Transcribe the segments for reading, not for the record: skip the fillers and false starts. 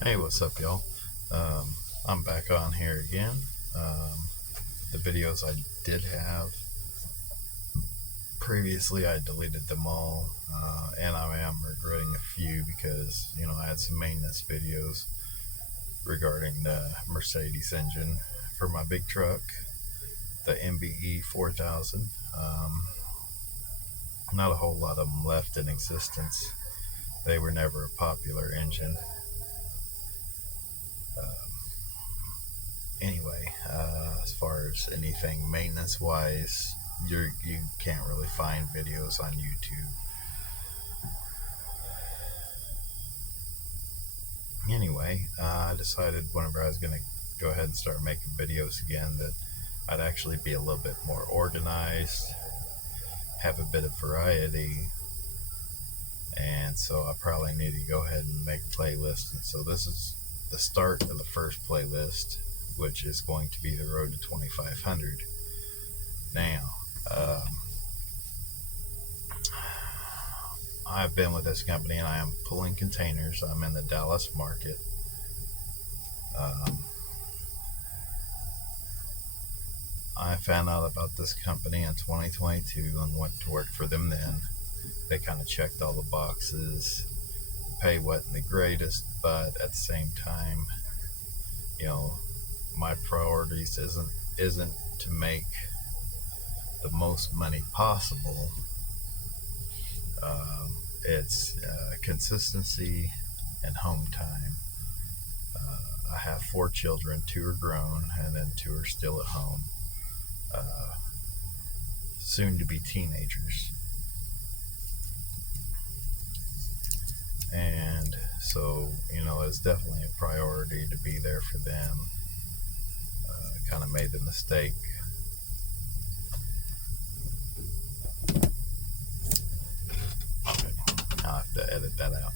Hey, what's up, y'all? I'm back on here again. Um, the videos I did have previously, I deleted them all, and I am regretting a few because I had some maintenance videos regarding the Mercedes engine for my big truck, the MBE 4000. Not a whole lot of them left in existence. They were never a popular engine. Anyway, as far as anything maintenance wise, you can't really find videos on YouTube. Anyway, I decided whenever I was going to go ahead and start making videos again that I'd actually be a little bit more organized, have a bit of variety, and so I probably need to go ahead and make playlists. And so this is the start of the first playlist, which is going to be the Road to 2500. Now, I've been with this company and I am pulling containers. I'm in the Dallas market. Um, I found out about this company in 2022 and went to work for them then. They kind of checked all the boxes. Pay wasn't the greatest, but at the same time, you know, my priorities isn't to make the most money possible. It's consistency and home time. I have four children. Two are grown, and then two are still at home. Uh, Soon to be teenagers, and so it's definitely a priority to be there for them. Kind of made the mistake. Okay, I'll have to edit that out.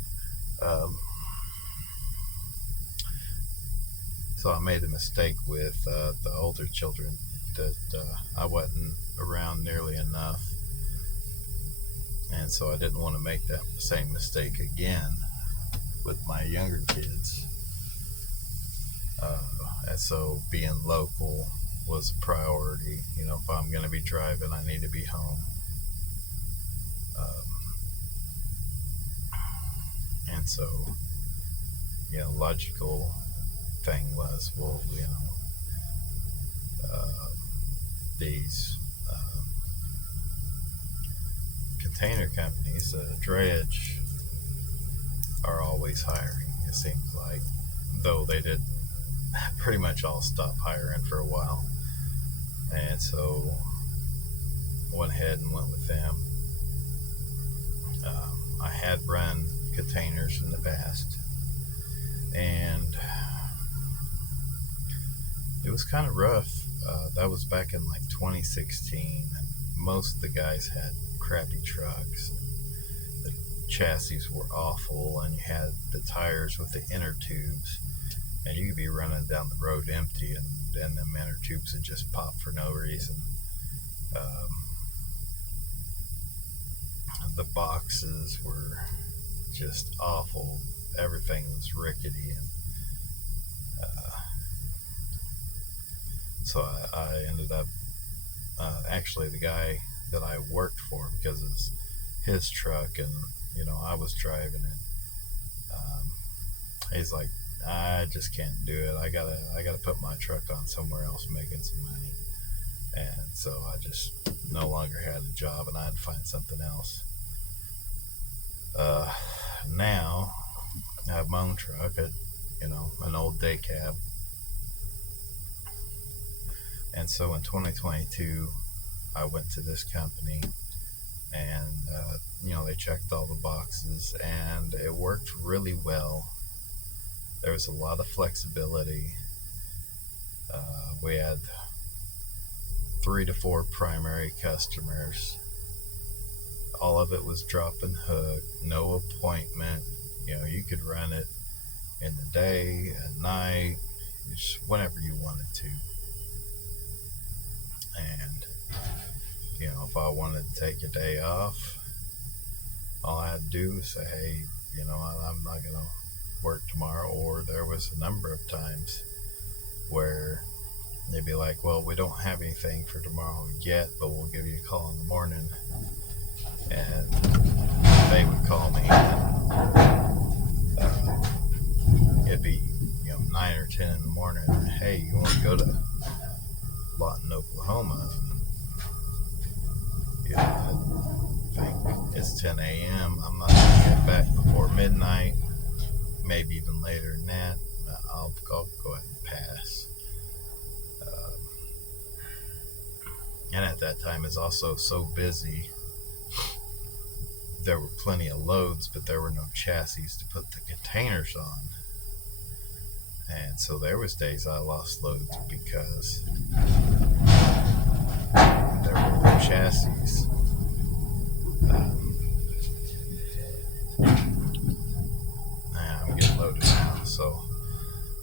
So I made the mistake with the older children that I wasn't around nearly enough, and so I didn't want to make that same mistake again with my younger kids. And so being local was a priority. If I'm going to be driving, I need to be home. Um, and so, logical thing was, well, uh, these container companies, dredge, are always hiring. It seems like, though they did pretty much all stop hiring for a while, and so went ahead and went with them. I had run containers in the past, and it was kind of rough. That was back in like 2016, and most of the guys had crappy trucks. And the chassis were awful, and you had the tires with the inner tubes, and you could be running down the road empty, and them inner tubes would just pop for no reason. Um, the boxes were just awful. Everything was rickety, and uh, so I ended up actually the guy that I worked for, because it's his truck, and I was driving it. He's like, I just can't do it. I gotta put my truck on somewhere else making some money, and so I just no longer had a job, and I had to find something else. Uh, Now I have my own truck, an old day cab, and so in 2022 I went to this company, and they checked all the boxes, and it worked really well. There was a lot of flexibility. We had 3 to 4 primary customers. All of it was drop and hook, no appointment. You could run it in the day, at night, just whenever you wanted to. And if I wanted to take a day off, all I had to do was say, hey, I'm not gonna. work tomorrow. Or there was a number of times where they'd be like, well, we don't have anything for tomorrow yet, but we'll give you a call in the morning. And they would call me, and it'd be 9 or 10 in the morning. Hey, you want to go to Lawton, Oklahoma? And, I think it's 10 a.m. I'm not going to get back before midnight, maybe even later than that. I'll go ahead and pass. And at that time, it's also so busy. There were plenty of loads, but there were no chassis to put the containers on. And so there was days I lost loads because there were no chassis. I'm getting loaded now, so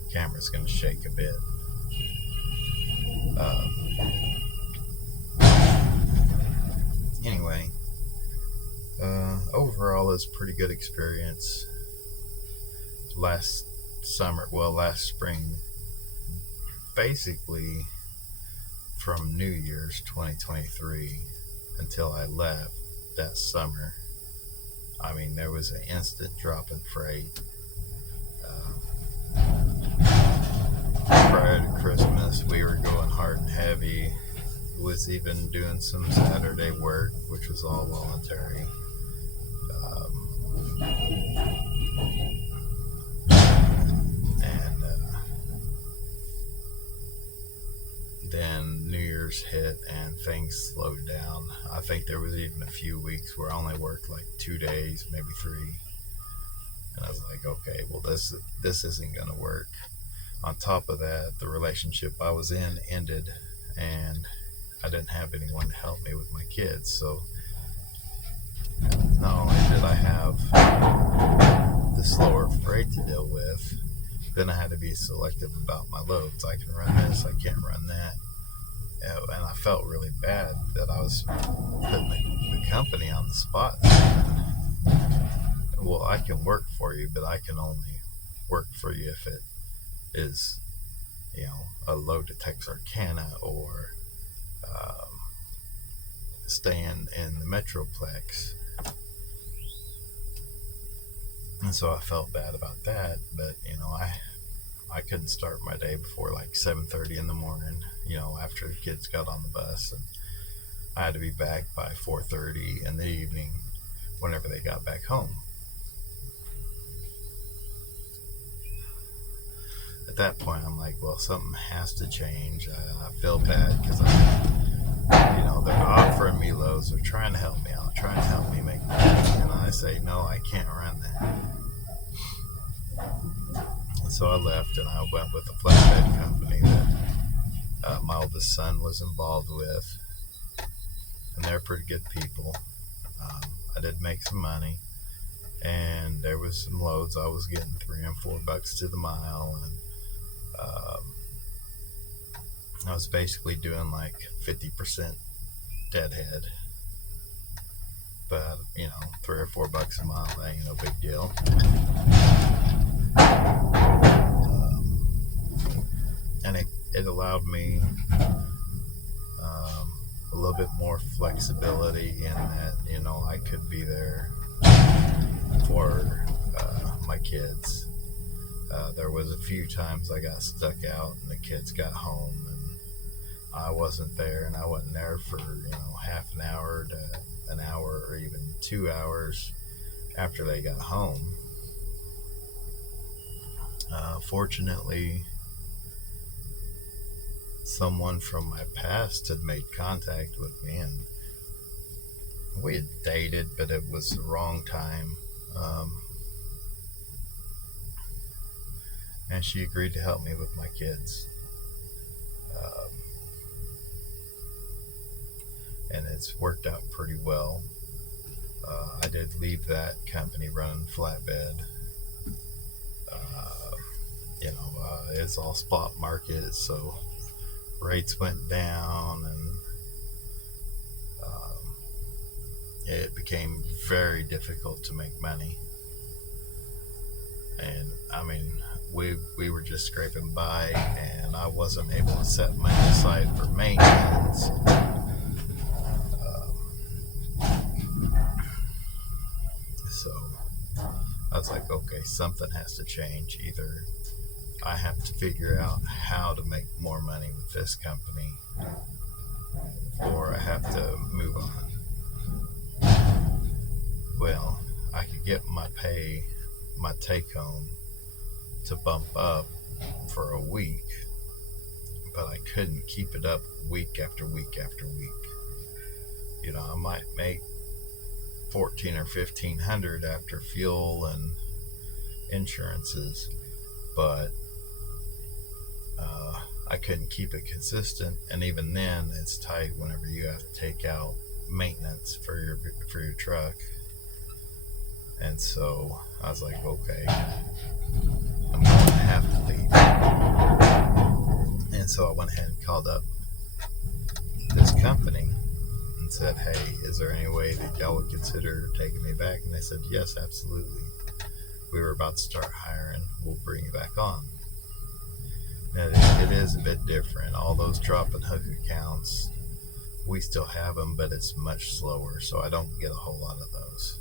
the camera's going to shake a bit. Anyway, overall, it's a pretty good experience. Last spring, basically from New Year's 2023 until I left that summer, I mean, there was an instant drop in freight. Prior to Christmas, we were going hard and heavy. Was even doing some Saturday work, which was all voluntary. And then New Year's hit and things slowed down. I think there was even a few weeks where I only worked like 2 days, maybe 3. And I was like, okay, well, this isn't going to work. On top of that, the relationship I was in ended, and I didn't have anyone to help me with my kids. So not only did I have the slower freight to deal with, then I had to be selective about my loads. I can run this, I can't run that. And I felt really bad that I was putting the company on the spot. Well, I can work for you, but I can only work for you if it is, a load to Texarkana or staying in the Metroplex. And so I felt bad about that, but I couldn't start my day before like 7:30 in the morning, after the kids got on the bus, and I had to be back by 4:30 in the evening whenever they got back home. At that point, I'm like, well, something has to change. I feel bad because they're offering me loads. They're trying to help me out, trying to help me make money. And I say, no, I can't run that. And so I left, and I went with a flatbed company that my oldest son was involved with. And they're pretty good people. I did make some money. And there was some loads I was getting $3 and $4 to the mile. And I was basically doing like 50% deadhead, but $3 or $4 a mile, that ain't no big deal. And it allowed me a little bit more flexibility in that I could be there for my kids. There was a few times I got stuck out and the kids got home and I wasn't there, and I wasn't there for half an hour to an hour or even 2 hours after they got home. Fortunately, someone from my past had made contact with me, and we had dated, but it was the wrong time. And she agreed to help me with my kids. And it's worked out pretty well. I did leave that company running flatbed. It's all spot market, so rates went down, and it became very difficult to make money. And I mean, we were just scraping by, and I wasn't able to set money aside for maintenance. So I was like, okay, something has to change. Either I have to figure out how to make more money with this company, or I have to move on. Well, I could get my take home to bump up for a week, but I couldn't keep it up week after week after week. You know, I might make 14 or 1500 after fuel and insurances, but I couldn't keep it consistent, and even then, it's tight whenever you have to take out maintenance for your truck. And so I was like, okay, I'm going to have to leave. And so I went ahead and called up this company and said, hey, is there any way that y'all would consider taking me back? And they said, yes, absolutely. We were about to start hiring. We'll bring you back on. Now, it is a bit different. All those drop and hook accounts, we still have them, but it's much slower, so I don't get a whole lot of those.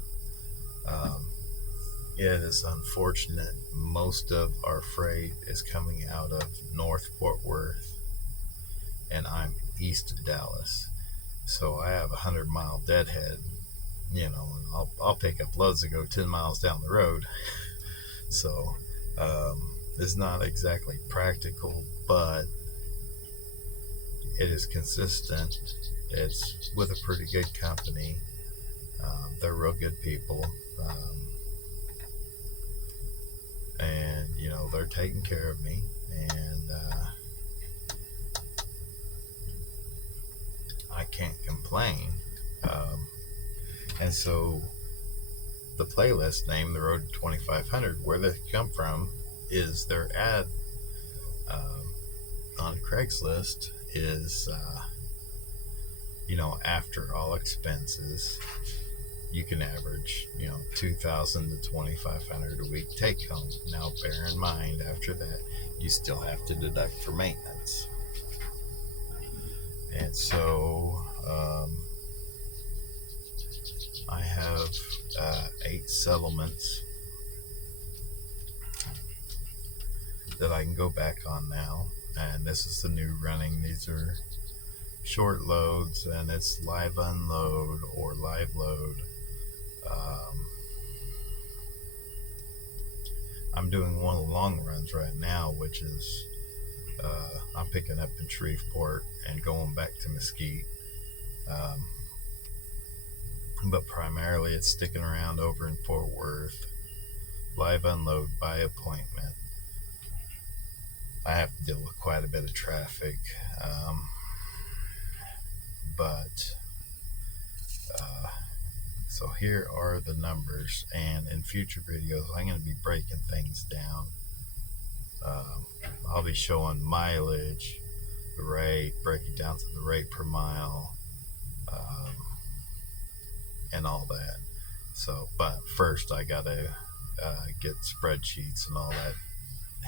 It is unfortunate. Most of our freight is coming out of North Fort Worth, and I'm east of Dallas. So I have a 100-mile deadhead, and I'll pick up loads that go 10 miles down the road. So it's not exactly practical, but it is consistent. It's with a pretty good company. They're real good people. And they're taking care of me, and I can't complain. And so the playlist name, The Road to 2500, where they come from is their ad on Craigslist is after all expenses, you can average, 2,000 to 2,500 a week take home. Now, bear in mind, after that, you still have to deduct for maintenance. And so, I have 8 settlements that I can go back on now. And this is the new running. These are short loads, and it's live unload or live load. I'm doing one of the long runs right now, which is I'm picking up in Shreveport and going back to Mesquite. But primarily it's sticking around over in Fort Worth, live unload by appointment. I have to deal with quite a bit of traffic, but so here are the numbers, and in future videos I'm going to be breaking things down. I'll be showing mileage, the rate, break it down to the rate per mile, and all that. So, but first I gotta get spreadsheets and all that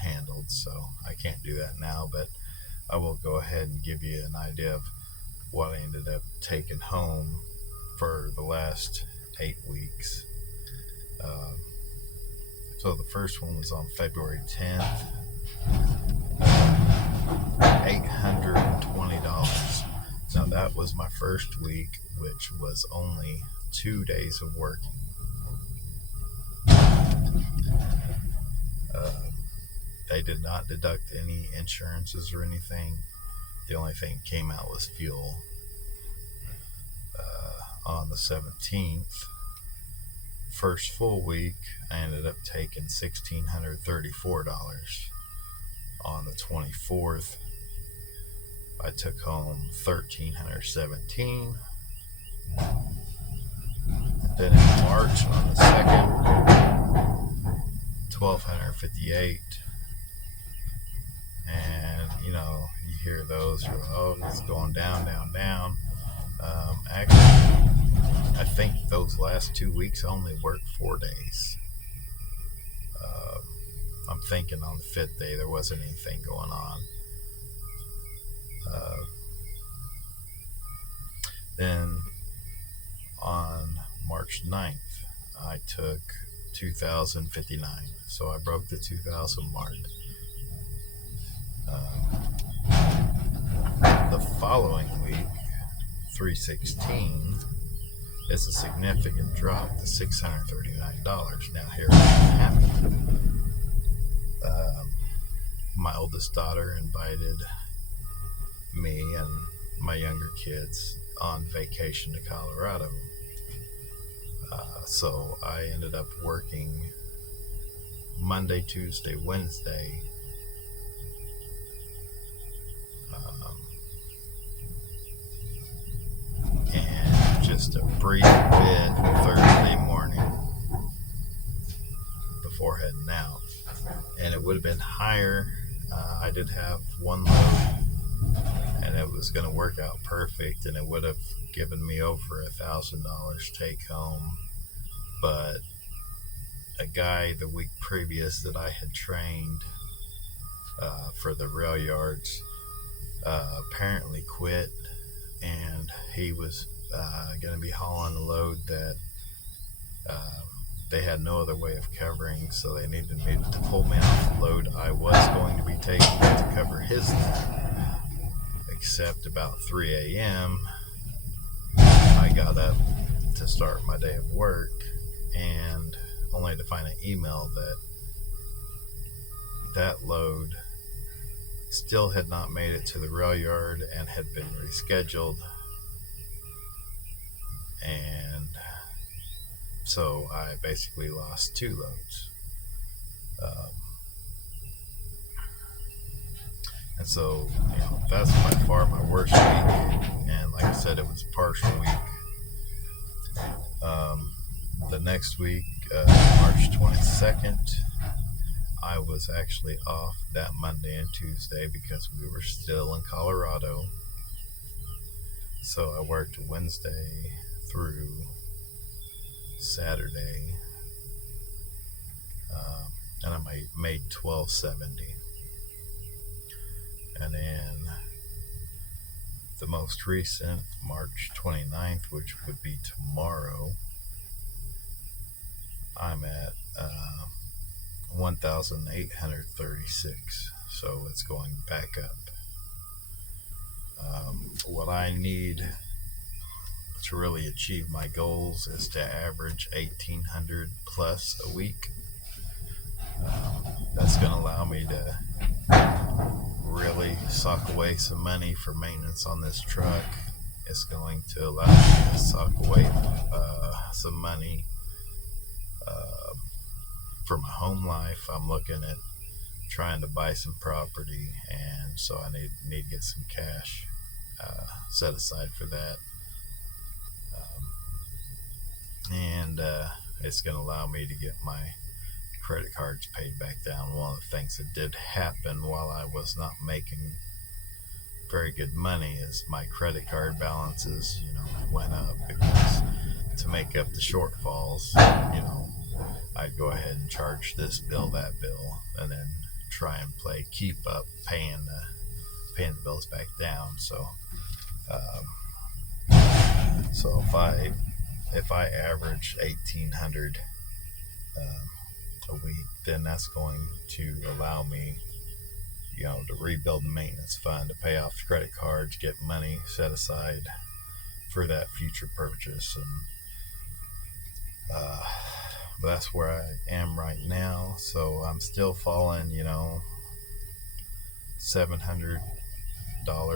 handled, so I can't do that now, but I will go ahead and give you an idea of what I ended up taking home for the last 8 weeks. So the first one was on February 10th, $820. Now that was my first week, which was only 2 days of working. They did not deduct any insurances or anything. The only thing that came out was fuel. On the 17th, first full week, I ended up taking $1,634. On the 24th, I took home $1,317. Then in March, on the 2nd, $1,258. And you hear those, it's going down, down, down. Actually, I think those last 2 weeks I only worked 4 days. I'm thinking on the fifth day there wasn't anything going on. Then on March 9th, I took 2,059. So I broke the 2,000 mark. The following week, 316, is a significant drop to $639. Now here's what happened. My oldest daughter invited me and my younger kids on vacation to Colorado. So I ended up working Monday, Tuesday, Wednesday, and just a brief bit Thursday morning before heading out. And it would have been higher. I did have one load, and it was going to work out perfect, and it would have given me over $1,000 take home. But a guy the week previous that I had trained for the rail yards apparently quit, and he was going to be hauling a load that they had no other way of covering, so they needed me to pull me off the load I was going to be taking to cover his load. Except about 3 a.m. I got up to start my day of work, and only to find an email that that load still had not made it to the rail yard and had been rescheduled. And so I basically lost 2 loads. And so, that's by far my worst week. And like I said, it was a partial week. The next week, March 22nd, I was actually off that Monday and Tuesday because we were still in Colorado. So I worked Wednesday through Saturday, and I made $1,270. And then the most recent, March 29th, which would be tomorrow, I'm at 1,836. So it's going back up. What I need to really achieve my goals is to average 1,800 plus a week. That's going to allow me to really sock away some money for maintenance on this truck. It's going to allow me to sock away some money for my home life. I'm looking at trying to buy some property, and so I need to get some cash set aside for that. And it's going to allow me to get my credit cards paid back down. One of the things that did happen while I was not making very good money is my credit card balances, went up, because to make up the shortfalls, I'd go ahead and charge this bill, that bill, and then try and play keep up paying the bills back down. So if I average 1,800 a week, then that's going to allow me, to rebuild the maintenance fund, to pay off the credit cards, get money set aside for that future purchase. And that's where I am right now. So I'm still falling, $700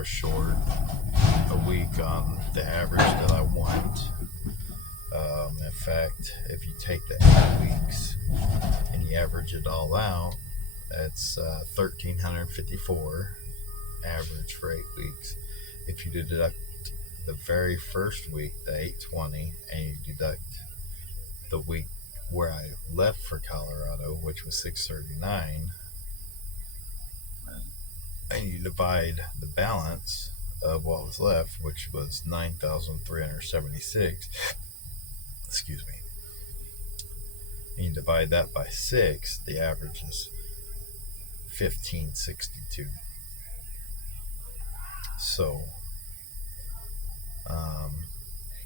short a week on the average that I want. In fact, if you take the 8 weeks and you average it all out, that's 1,354 average for 8 weeks. If you deduct the very first week, the 820, and you deduct the week where I left for Colorado, which was 639, and you divide the balance of what was left, which was 9,376, and you divide that by 6, the average is $15.62. So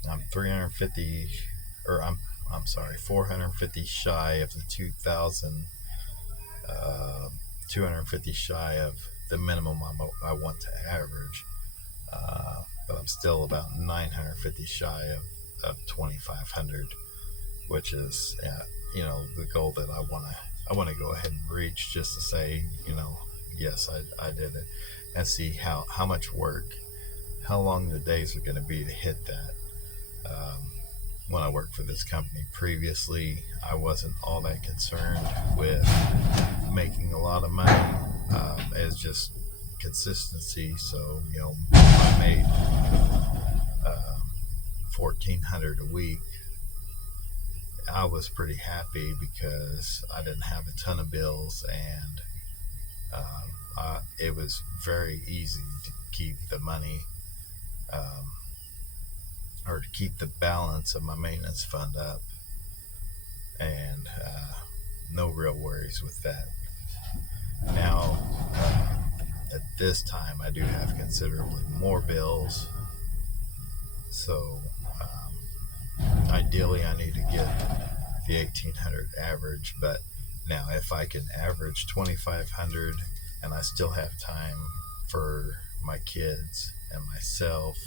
I'm 350, or I'm sorry, 450 shy of the 2,000, 250 shy of the minimum I want to average. But I'm still about 950 shy of 2,500, which is the goal that I want to go ahead and reach, just to say, yes, I did it, and see how much work, how long the days are going to be to hit that. When I worked for this company previously, I wasn't all that concerned with making a lot of money. It's just consistency. So I made $1,400 a week. I was pretty happy because I didn't have a ton of bills, and it was very easy to keep the money, or to keep the balance of my maintenance fund up, and no real worries with that. Now, at this time, I do have considerably more bills, so ideally I need to get the 1,800 average. But now, if I can average 2,500 and I still have time for my kids and myself,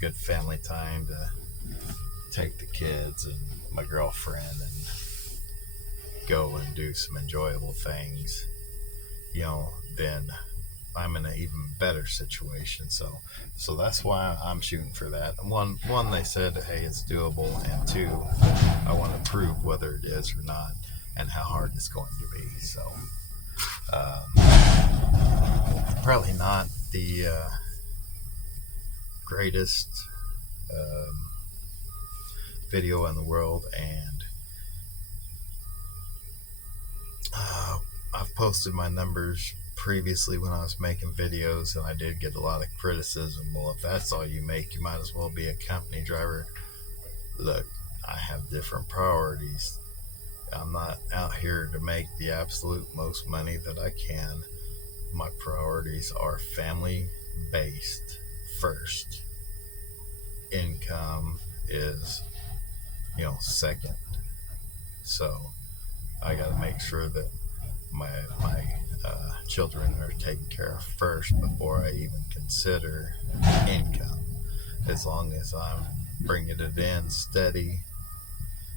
good family time to take the kids and my girlfriend and go and do some enjoyable things, then I'm in an even better situation. So that's why I'm shooting for that. One, they said, hey, it's doable, and two, I want to prove whether it is or not, and how hard it's going to be. So probably not the greatest video in the world, and I've posted my numbers previously when I was making videos, and I did get a lot of criticism. Well, if that's all you make, you might as well be a company driver. Look, I have different priorities. I'm not out here to make the absolute most money that I can. My priorities are family based first. Income is second. So I got to make sure that my children are taken care of first before I even consider income. As long as I'm bringing it in steady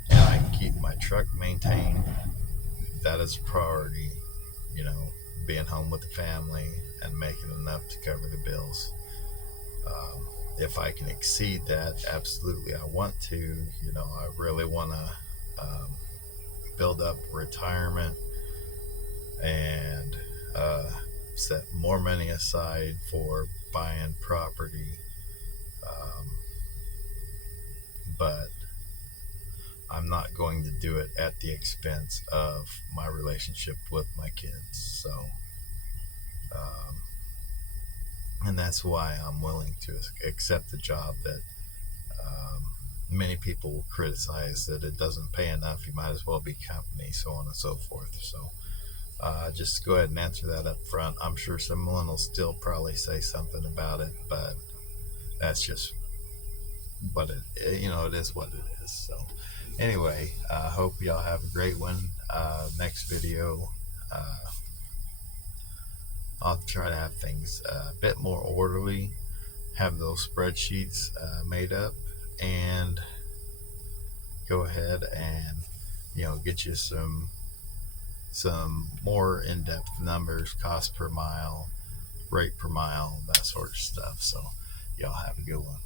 and I can keep my truck maintained, that is a priority. Being home with the family and making enough to cover the bills. If I can exceed that, absolutely I want to. I really want to build up retirement and set more money aside for buying property. But I'm not going to do it at the expense of my relationship with my kids. So, and that's why I'm willing to accept the job that many people will criticize, that it doesn't pay enough, you might as well be company, so on and so forth. So just go ahead and answer that up front. I'm sure someone will still probably say something about it, but that's just what it is what it is. So anyway, I hope y'all have a great one. Next video, I'll try to have things a bit more orderly, have those spreadsheets made up, and go ahead and get you some more in-depth numbers, cost per mile, rate per mile, that sort of stuff. So y'all have a good one.